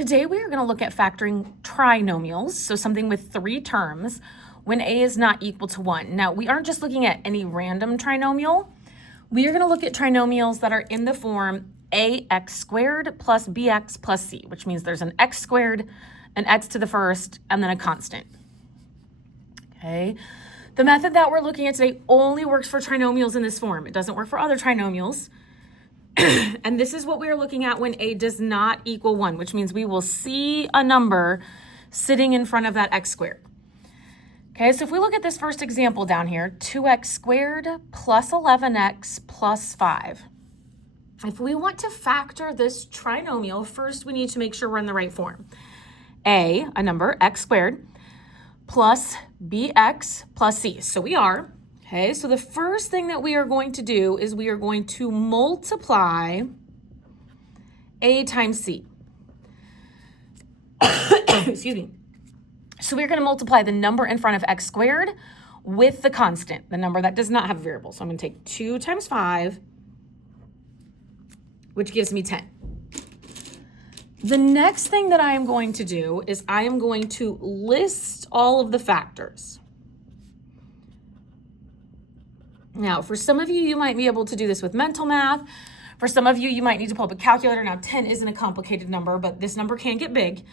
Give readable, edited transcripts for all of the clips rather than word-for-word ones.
Today we are going to look at factoring trinomials, so something with 3 terms, when a is not equal to 1. Now, we aren't just looking at any random trinomial. We are going to look at trinomials that are in the form ax squared plus bx plus c, which means there's an x squared, an x to the first, and then a constant. Okay. The method that we're looking at today only works for trinomials in this form. It doesn't work for other trinomials. And this is what we are looking at when a does not equal 1, which means we will see a number sitting in front of that x squared. Okay, so if we look at this first example down here, 2x squared plus 11x plus 5. If we want to factor this trinomial, first we need to make sure we're in the right form. A number, x squared, plus bx plus c. So we are. Okay, so the first thing that we are going to do is we are going to multiply a times c. Excuse me. So we're going to multiply the number in front of x squared with the constant, the number that does not have a variable. So I'm going to take 2 times 5, which gives me 10. The next thing that I am going to do is I am going to list all of the factors. Now, for some of you, you might be able to do this with mental math. For some of you, you might need to pull up a calculator. Now, 10 isn't a complicated number, but this number can get big,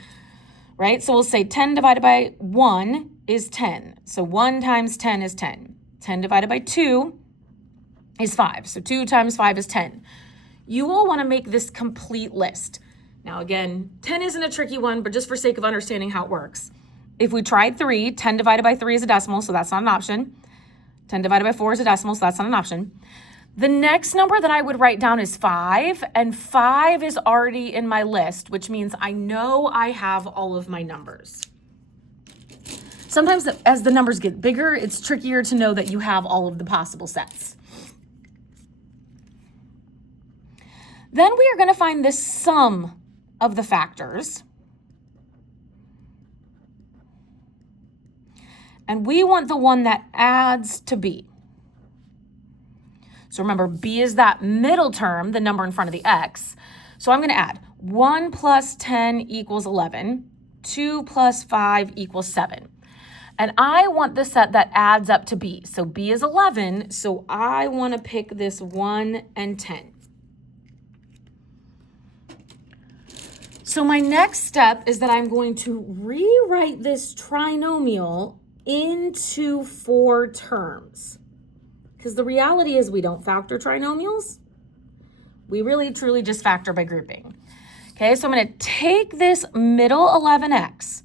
right? So we'll say 10 divided by 1 is 10. So 1 times 10 is 10. 10 divided by 2 is 5. So 2 times 5 is 10. You will want to make this complete list. Now, again, 10 isn't a tricky one, but just for sake of understanding how it works. If we tried 3, 10 divided by 3 is a decimal, so that's not an option. 10 divided by 4 is a decimal, so that's not an option. The next number that I would write down is 5, and 5 is already in my list, which means I know I have all of my numbers. Sometimes as the numbers get bigger, it's trickier to know that you have all of the possible sets. Then we are going to find the sum of the factors. And we want the one that adds to b. So remember, b is that middle term, the number in front of the x. So I'm going to add 1 plus 10 equals 11, 2 plus 5 equals 7. And I want the set that adds up to b. So b is 11, so I want to pick this 1 and 10. So my next step is that I'm going to rewrite this trinomial into 4 terms. Because the reality is we don't factor trinomials. We really truly just factor by grouping. Okay, so I'm going to take this middle 11x,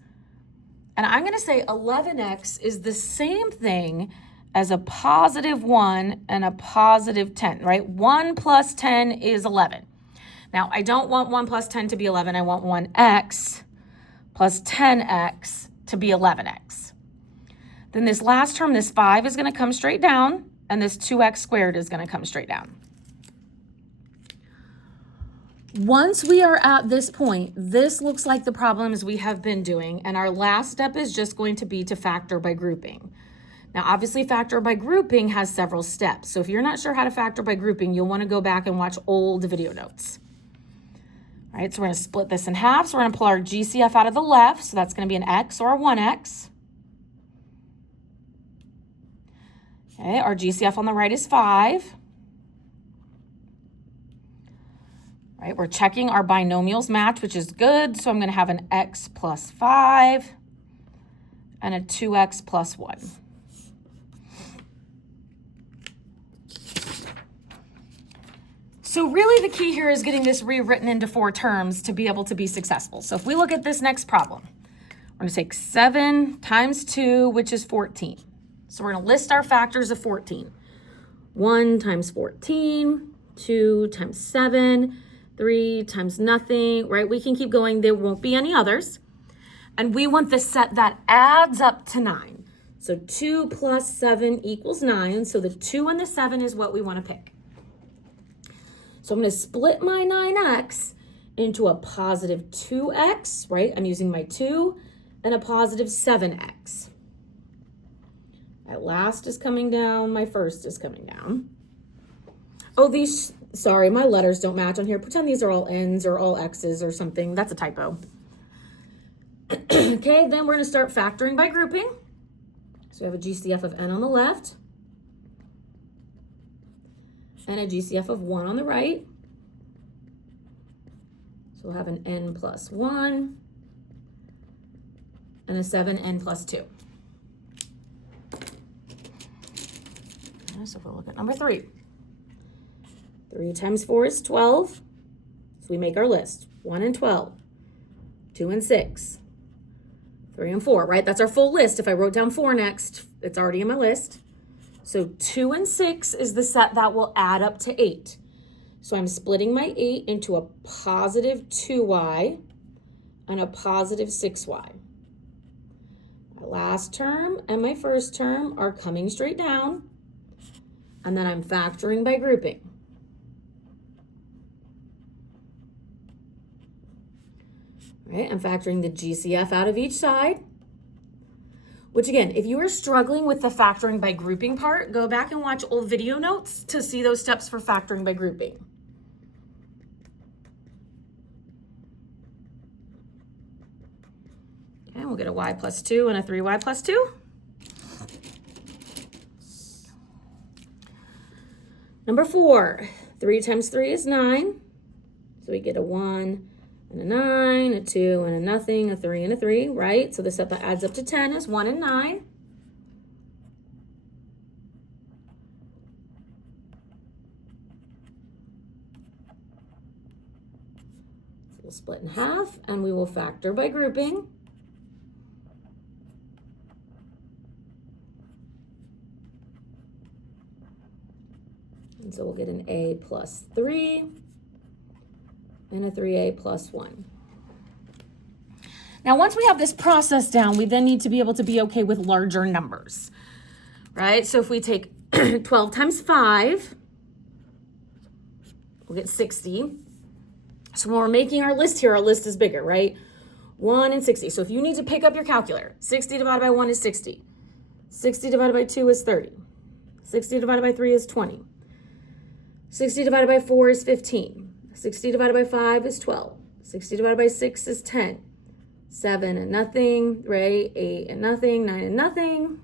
and I'm going to say 11x is the same thing as a positive 1 and a positive 10, right? 1 plus 10 is 11. Now, I don't want 1 plus 10 to be 11. I want 1x plus 10x to be 11x. Then this last term, this 5 is going to come straight down, and this 2x squared is going to come straight down. Once we are at this point, this looks like the problems we have been doing, and our last step is just going to be to factor by grouping. Now, obviously, factor by grouping has several steps, so if you're not sure how to factor by grouping, you'll want to go back and watch old video notes. All right, so we're going to split this in half, so we're going to pull our GCF out of the left, so that's going to be an x or a 1x. Okay, our GCF on the right is 5. All right, we're checking our binomials match, which is good. So I'm going to have an x plus 5 and a 2x plus 1. So really the key here is getting this rewritten into 4 terms to be able to be successful. So if we look at this next problem, we're going to take 7 times 2, which is 14. So we're going to list our factors of 14. 1 times 14, 2 times 7, 3 times nothing, right? We can keep going. There won't be any others. And we want the set that adds up to 9. So 2 plus 7 equals 9. So the 2 and the 7 is what we want to pick. So I'm going to split my 9x into a positive 2x, right? I'm using my 2 and a positive 7x. My last is coming down, my first is coming down. Oh, sorry, my letters don't match on here. Pretend these are all N's or all X's or something. That's a typo. Okay, then we're going to start factoring by grouping. So we have a GCF of n on the left and a GCF of 1 on the right. So we'll have an n plus 1 and a 7n plus 2. So we'll look at number 3. 3 times 4 is 12. So we make our list. 1 and 12. 2 and 6. 3 and 4, right? That's our full list. If I wrote down 4 next, it's already in my list. So 2 and 6 is the set that will add up to 8. So I'm splitting my 8 into a positive 2y and a positive 6y. My last term and my first term are coming straight down. And then I'm factoring by grouping. Right, I'm factoring the GCF out of each side. Which again, if you are struggling with the factoring by grouping part, go back and watch old video notes to see those steps for factoring by grouping. Okay, we'll get a y plus 2 and a 3y plus 2. Number 4, 3 times 3 is 9. So we get a 1 and a 9, a 2 and a nothing, a 3 and a 3, right? So the set that adds up to 10 is 1 and 9. So we'll split in half and we will factor by grouping. And so we'll get an a plus 3 and a 3a plus 1. Now, once we have this process down, we then need to be able to be okay with larger numbers, right? So if we take 12 times 5, we'll get 60. So when we're making our list here, our list is bigger, right? 1 and 60. So if you need to pick up your calculator, 60 divided by 1 is 60. 60 divided by 2 is 30. 60 divided by 3 is 20. 60 divided by 4 is 15. 60 divided by 5 is 12. 60 divided by 6 is 10. 7 and nothing, right? 8 and nothing, 9 and nothing.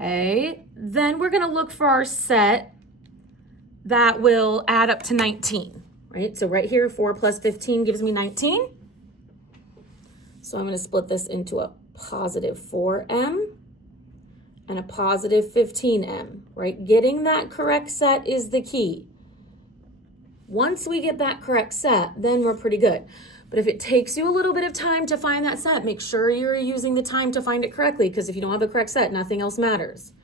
Okay, then we're going to look for our set that will add up to 19, right? So right here, 4 plus 15 gives me 19. So I'm going to split this into a positive 4m and a positive 15m, right? Getting that correct set is the key. Once we get that correct set, then we're pretty good. But if it takes you a little bit of time to find that set, make sure you're using the time to find it correctly, because if you don't have the correct set, nothing else matters.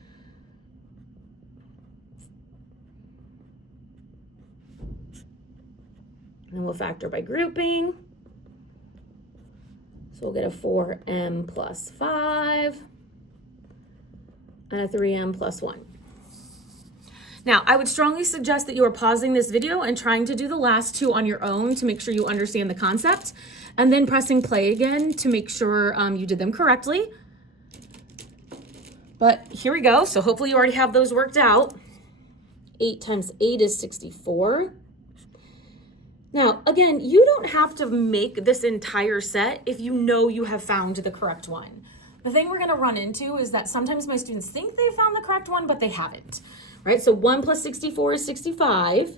And we'll factor by grouping. So we'll get a 4m plus 5. And a 3m plus 1. Now, I would strongly suggest that you are pausing this video and trying to do the last two on your own to make sure you understand the concept, and then pressing play again to make sure you did them correctly. But here we go. So hopefully you already have those worked out. 8 times 8 is 64. Now, again, you don't have to make this entire set if you know you have found the correct one. The thing we're going to run into is that sometimes my students think they found the correct one, but they haven't, right? So 1 plus 64 is 65.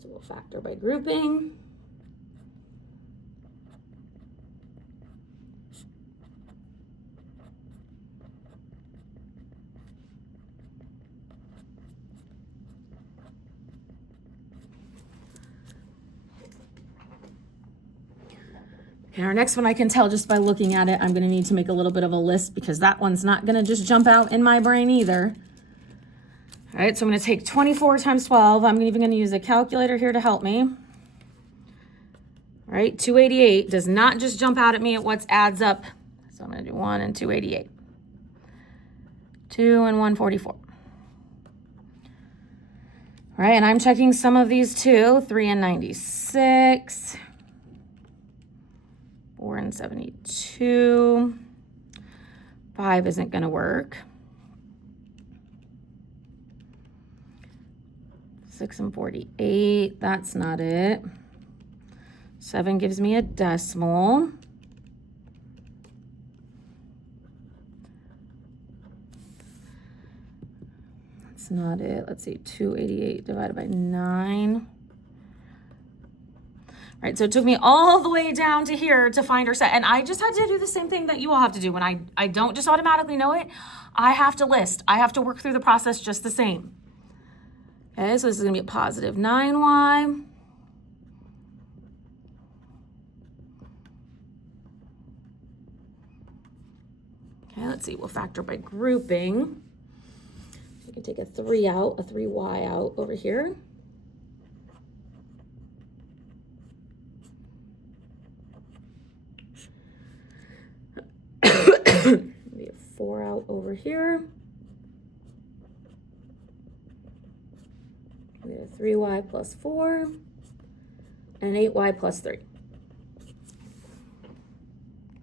So we'll factor by grouping. Okay, our next one I can tell just by looking at it, I'm going to need to make a little bit of a list because that one's not going to just jump out in my brain either. All right, so I'm going to take 24 times 12. I'm even going to use a calculator here to help me. All right, 288 does not just jump out at me at what adds up. So I'm going to do 1 and 288. 2 and 144. All right, and I'm checking some of these too. 3 and 96. 4 and 72, 5 isn't going to work. 6 and 48, that's not it. 7 gives me a decimal. That's not it. Let's see, 288 divided by 9. All right, so it took me all the way down to here to find our set. And I just had to do the same thing that you all have to do. When I don't just automatically know it, I have to list. I have to work through the process just the same. Okay, so this is going to be a positive 9y. Okay, let's see, we'll factor by grouping. So we can take a 3 out, a 3y out over here. Maybe a 4 out over here. We have 3y plus 4 and 8y plus 3.